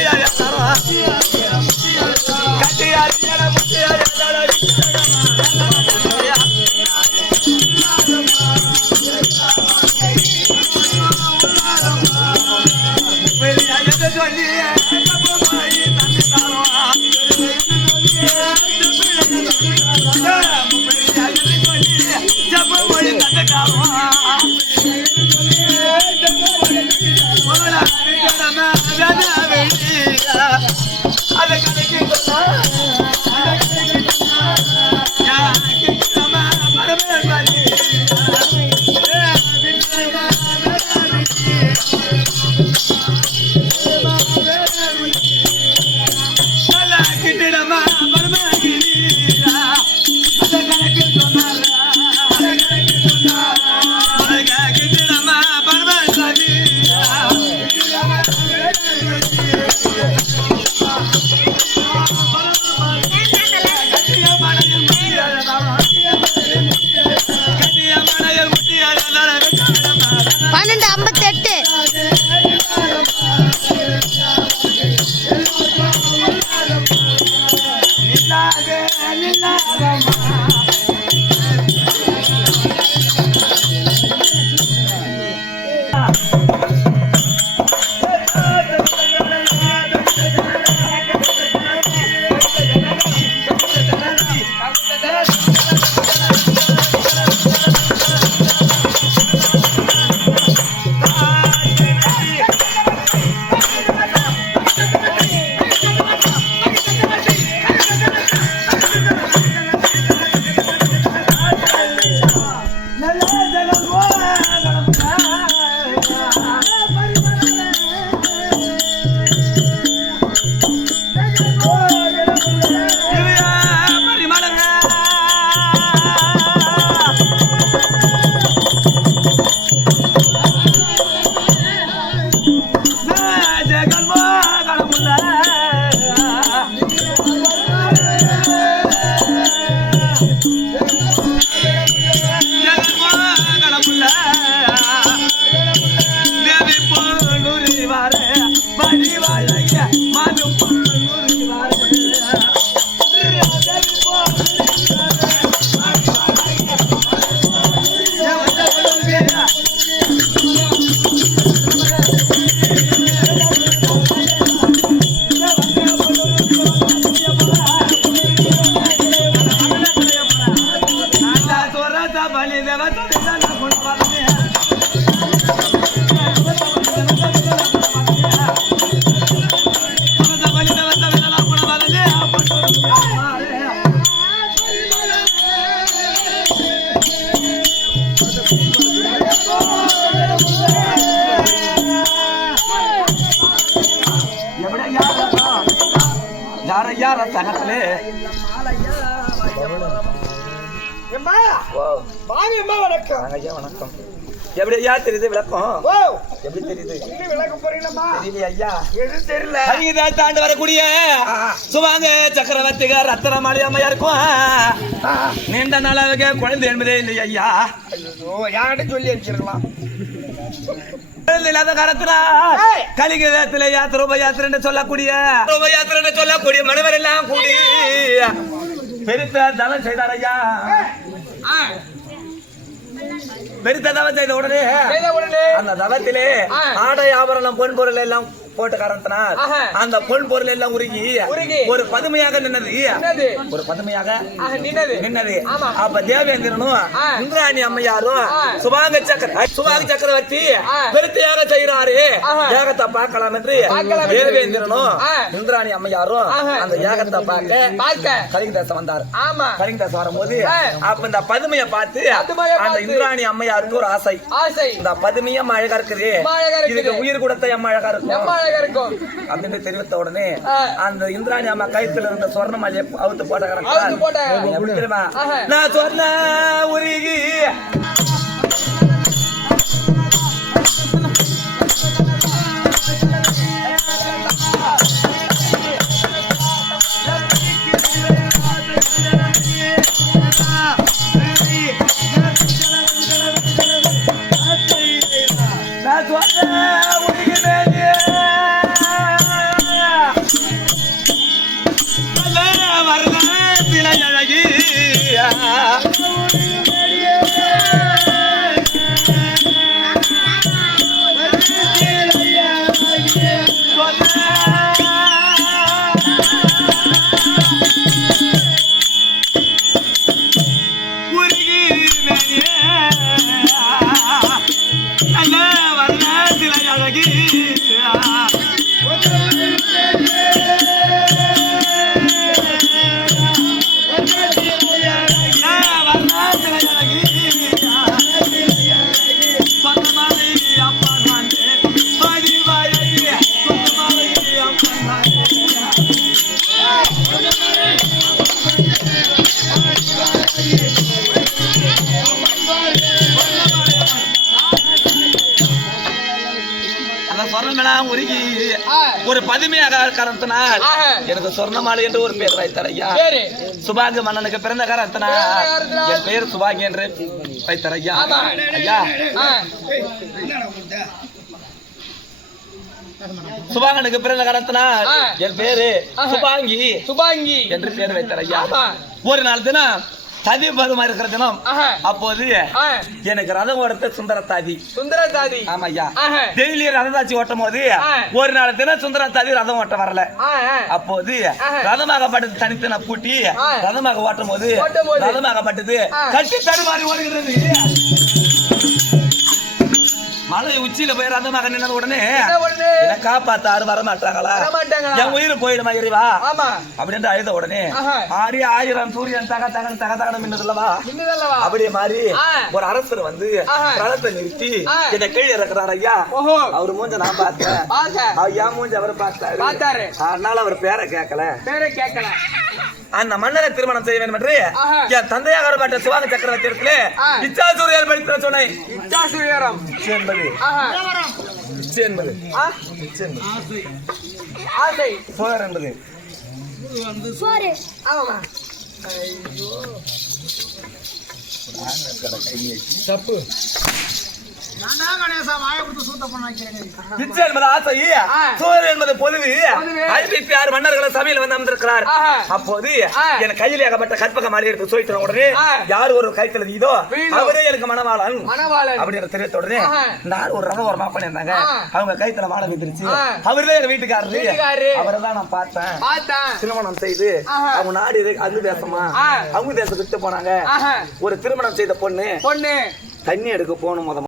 يا ترى 한번 மாமி அம்மா வணக்கம். ஐயா வணக்கம். எப்படி ஐயா தெரியுது விளக்கம்? எப்படி தெரியுது? ஐயா? தெரியல? தாண்டு வரக்கூடிய சுவாங்க சக்கரவர்த்திக ரத்தனமாளி அம்மையா இருக்கும் நீண்ட நாளாக குழந்தை என்பதே இல்லை ஐயா? ஐயோ யார்கிட்ட சொல்லி அனுப்பிச்சிருக்கலாம்? இல்லாத காலத்துல ஏய்! கலிகதத்திலே யாத்திரோப யாத்திரை என்று சொல்லக்கூடிய ரூப யாத்திரை என்று சொல்லக்கூடிய மனிதர் எல்லாம் கூடி பெருத்த தவம் செய்தார் ஐயா பெருத்த தவம் செய்த உடனே அந்த தவத்திலே. ஆடை ஆபரணம் பொன் பொருள் எல்லாம் போட்ட காரணத்தினால். அந்த பொன் பொருள் எல்லாம் உருகி. ஒரு பதுமையாக நின்னது ஒரு பதுமையாக நின்னது. அப்ப தேவேந்திரனும். இந்திராணி அம்மையாரும். சுபாங்க சக்கர சுபாங்க சக்கரவர்த்தி ஆ. பெருத்தையாக செய்கிறாரு ஆஹா. யாகத்தை பார்க்கலாம் என்று. தேவேந்திரனும். இந்திராணி அம்மையாரும். அந்த யாகத்தை பார்க்க கலிங்கதாசம் வந்தார் ஆமா கலிங்கதாசம் வரும்போது. அப்ப இந்த பதுமையை பார்த்து அந்த பார்த்து. இந்திராணி அம்மையாருக்கு ஒரு ஆசை ஆசை இந்த பதுமையும் அழகா இருக்குது. இதுக்கு உயிர் கொடுத்த அம்மா அழகா இருக்கும் அழகா இருக்கும் அப்படின்னு தெரிவித்த உடனே. அந்த இந்திராணி அம்மா கயித்துல இருந்த சொர்ண மாலையை அவுத்து போட்ட அவுத்து போட்ட. கரெக்டா எப்படி தெரியுமா ஆஹா. நான் சொன்ன உருகி சொர்ணமெல்லாம் உருகி. ஒரு பதுமையாக காரணத்தினால் ஆஹா. எனக்கு சொர்ணமாலை என்று ஒரு பேர் வைத்தார் ஐயா பேரு சுபாங்க மன்னனுக்கு பிறந்த காரணத்தினால் என் பேர் சுபாங்கி என்று வைத்தார் ஐயா சுபாங்கனுக்கு பிறந்த காரணத்தினால் ஆ. என் பேரு. சுபாங்கி சுபாங்கி என்று பேர் வைத்தார் ஐயா ஆமா. ஒரு நாள் தினம் ததி பருமா இருக்கிற தினம். அப்போது எனக்கு ரதம் ஓடுத்த சுந்தர தாதி சுந்தர தாதி ஆமா ஐயா. டெய்லி ரததாச்சி ஓட்டும் போது. ஒரு நாள் தினம் சுந்தர தாதி ரதம் ஓட்ட வரல. அப்போது ஆஹா. ரதமாகப்பட்டது தனித்து நான் பூட்டி. ரதமாக ஓட்டும் போது. ரதமாகப்பட்டது. கட்டி தடுமாறி ஓடுகிறது மலை உச்சியில போய் ரதமாக நின்னது உடனே என்ன உடனே? என்ன காப்பாத்தாரு வர மாட்டாங்களா? என் உயிர் போயிடுமா இறைவா அப்படின்னு அழுத உடனே. ஆரி ஆயிரம் சூரியன் தக தகன் தக தகன மின்னதுல்லவா அப்படியே மாறி. ஒரு அரசர் வந்து. ரதத்தை நிறுத்தி. என்ன கீழே இறக்குறாரு ஐயா அவர் மூஞ்ச நான் பார்த்தேன் ஐயா மூஞ்ச அவர் பார்த்தாரு பார்த்தாரு. அதனால அவர் பேரை கேட்கல பேரை கேட்கல அந்த மன்னரை திருமணம் செய்ய வேண்டும் என்று. என் தந்தையாக பட்ட சிவாங்க சக்கரவர்த்தி இடத்திலே ஆ. இச்சாசூரியர் படித்த சொன்னேன். இச்சா சுயரம் இச்சு என்பது. இச்சு என்பது. ஆசை. சோழர் என்பது. தப்பு. என்பது ஆசை. சோழர் என்பது பொதுவு ஆறு மன்னர்கள் சபையில் வந்து அமர்ந்திருக்கிறார். அப்போது. என் கையில் ஏகப்பட்ட கற்பக மாலை எடுத்து சோதித்த உடனே. யார் ஒரு கைத்தல இதோ. அவரே எனக்கு மனவாளன் மணவாளன் அப்படின்னு தெரிவித்த உடனே ஆஹா. நான் ஒரு ரகம் ஒரு மாப்பன் இருந்தாங்க. அவங்க கைத்துல மாலை விட்டுருச்சு ஆ. அவர்தான் எங்க வீட்டுக்காரரு. அவரை தான் நான் பார்த்தேன் பார்த்தேன் திருமணம் செய்து. அவங்க நாடு அங்கு தேசமா ஆ. அவங்க தேசம் விட்டு போனாங்க ஒரு திருமணம் செய்த பொண்ணு பொண்ணு தண்ணி எடுக்க போகணும் முத